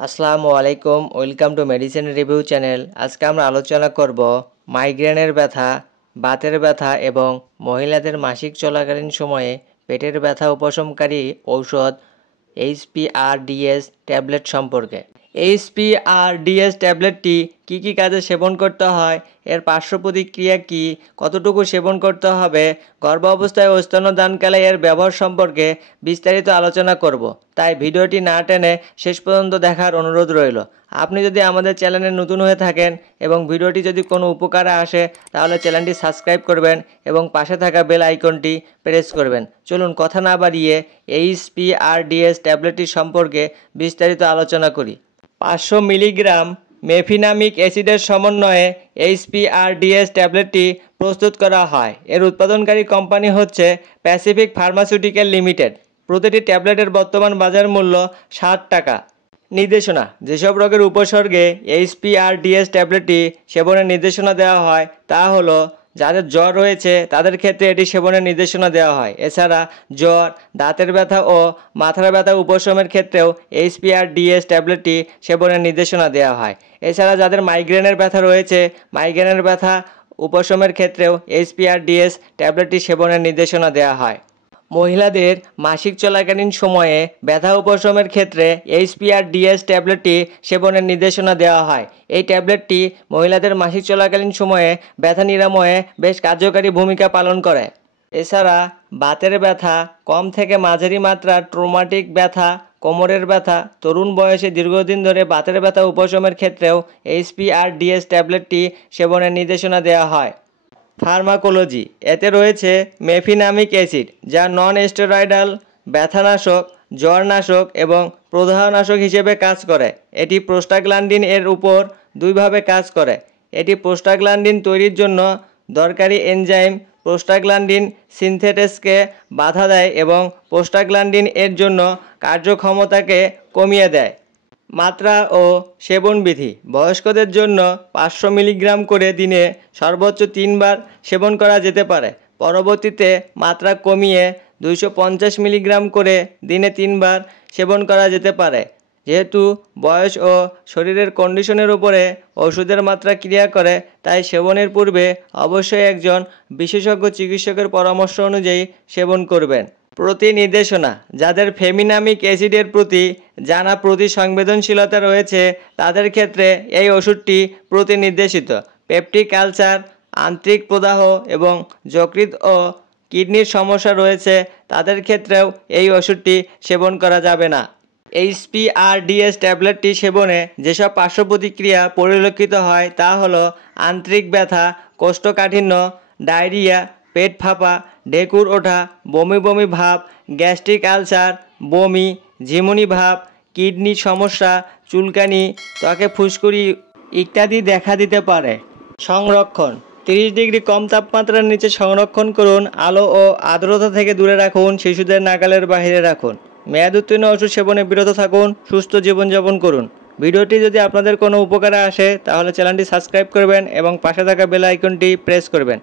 আসসালামু আলাইকুম, welcome to medicine review channel. আজকে আমরা আলোচনা করব মাইগ্রেনের ব্যথা, বাতের ব্যথা এবং মহিলাদের মাসিক চলাকালীন সময়ে পেটের ব্যথা উপশমকারী ঔষধ HPRDS ট্যাবলেট সম্পর্কে। HPRDS ট্যাবলেটটি কী কাজে সেবন করতে হয়, এর পার্শ্ব প্রতিক্রিয়া কী, কতটুকু সেবন করতে হবে, গর্ভাবস্থায় ও স্তন্যদানকালে এর ব্যবহার সম্পর্কে বিস্তারিত আলোচনা করব। তাই ভিডিওটি না টেনে শেষ পর্যন্ত দেখার অনুরোধ রইল। আপনি যদি আমাদের চ্যানেলে নতুন হয়ে থাকেন এবং ভিডিওটি যদি কোনো উপকারে আসে তাহলে চ্যানেলটি সাবস্ক্রাইব করবেন এবং পাশে থাকা বেল আইকনটি প্রেস করবেন। চলুন কথা না বাড়িয়ে HPRDS ট্যাবলেটটি সম্পর্কে বিস্তারিত আলোচনা করি। 500 মিলিগ্রাম মেফিনামিক অ্যাসিডের সমন্বয়ে HPRDS ট্যাবলেটটি প্রস্তুত করা হয়। এর উৎপাদনকারী কোম্পানি হচ্ছে প্যাসিফিক ফার্মাসিউটিক্যাল লিমিটেড। প্রতিটি ট্যাবলেটের বর্তমান বাজার মূল্য 60 টাকা। নির্দেশনা: যেসব রোগের উপসর্গে HPRDS ট্যাবলেটটি সেবনের নির্দেশনা দেওয়া হয় তা হলো যাদের জ্বর রয়েছে তাদের ক্ষেত্রে এটি সেবনের নির্দেশনা দেওয়া হয়। এছাড়া জ্বর, দাঁতের ব্যথা ও মাথার ব্যথা উপশমের ক্ষেত্রেও HPRDS ট্যাবলেটটি সেবনের নির্দেশনা দেওয়া হয়। এছাড়া যাদের মাইগ্রেনের ব্যথা রয়েছে, মাইগ্রেনের ব্যথা উপশমের ক্ষেত্রেও HPRDS ট্যাবলেটটি সেবনের নির্দেশনা দেওয়া হয়। মহিলাদের মাসিক চলাকালীন সময়ে ব্যথা উপশমের ক্ষেত্রে HPRDS ট্যাবলেটটি সেবনের নির্দেশনা দেওয়া হয়। এই ট্যাবলেটটি মহিলাদের মাসিক চলাকালীন সময়ে ব্যথা নিরাময়ে বেশ কার্যকারী ভূমিকা পালন করে। এছাড়া বাতের ব্যথা, কম থেকে মাঝারি মাত্রার ট্রমাটিক ব্যথা, কোমরের ব্যথা, তরুণ বয়সে দীর্ঘদিন ধরে বাতের ব্যথা উপশমের ক্ষেত্রেও HPRDS ট্যাবলেটটি সেবনের নির্দেশনা দেওয়া হয়। ফার্মাকোলজি: এতে রয়েছে মেফিনামিক অ্যাসিড, যা নন স্টেরয়েডাল ব্যথানাশক, জ্বরনাশক এবং প্রদাহনাশক হিসেবে কাজ করে। এটি প্রোস্টাগ্ল্যান্ডিন এর উপর দুইভাবে কাজ করে। এটি প্রোস্টাগ্ল্যান্ডিন তৈরির জন্য দরকারি এনজাইম প্রোস্টাগ্ল্যান্ডিন সিনথেটেসকে বাধা দেয় এবং প্রোস্টাগ্ল্যান্ডিন এর জন্য কার্যক্ষমতাকে কমিয়ে দেয়। মাত্রা ও সেবন বিধি: বয়স্কদের জন্য 500 মিলিগ্রাম করে দিনে সর্বোচ্চ 3 বার সেবন করা যেতে পারে। পরবর্তীতে মাত্রা কমিয়ে 250 মিলিগ্রাম করে দিনে 3 বার সেবন করা যেতে পারে। যেহেতু বয়স ও শরীরের কন্ডিশনের উপরে ওষুধের মাত্রা ক্রিয়া করে, তাই সেবনের পূর্বে অবশ্যই একজন বিশেষজ্ঞ চিকিৎসকের পরামর্শ অনুযায়ী সেবন করবেন। প্রতি নির্দেশনা: যাদের ফেমিনামিক অ্যাসিডের প্রতি জানা প্রতি সংবেদনশীলতা রয়েছে তাদের ক্ষেত্রে এই ওষুধটি প্রতি নির্দেশিত। পেপটিক আলসার, আন্ত্রিক প্রদাহ এবং যকৃৎ ও কিডনির সমস্যা রয়েছে তাদের ক্ষেত্রেও এই ওষুধটি সেবন করা যাবে না। HPRDS ট্যাবলেটটি সেবনে যেসব পার্শ্ব প্রতিক্রিয়া পরিলক্ষিত হয় তা হলো আন্ত্রিক ব্যথা, কোষ্ঠকাঠিন্য, ডায়রিয়া, পেট ফাঁপা, ঢেকুর ওঠা, বমি বমি ভাব, গ্যাস্ট্রিক আলসার, বমি, ঝিমুনি ভাব, কিডনির সমস্যা, চুলকানি, ত্বকে ফুসকুড়ি ইত্যাদি দেখা দিতে পারে। সংরক্ষণ: 30 ডিগ্রি কম তাপমাত্রার নিচে সংরক্ষণ করুন। আলো ও আর্দ্রতা থেকে দূরে রাখুন। শিশুদের নাগালের বাইরে রাখুন। মেয়াদ উত্তীর্ণ ওষুধ সেবনে বিরত থাকুন। সুস্থ জীবনযাপন করুন। ভিডিওটি যদি আপনাদের কোনো উপকারে আসে তাহলে চ্যানেলটি সাবস্ক্রাইব করবেন এবং পাশে থাকা বেল আইকনটি প্রেস করবেন।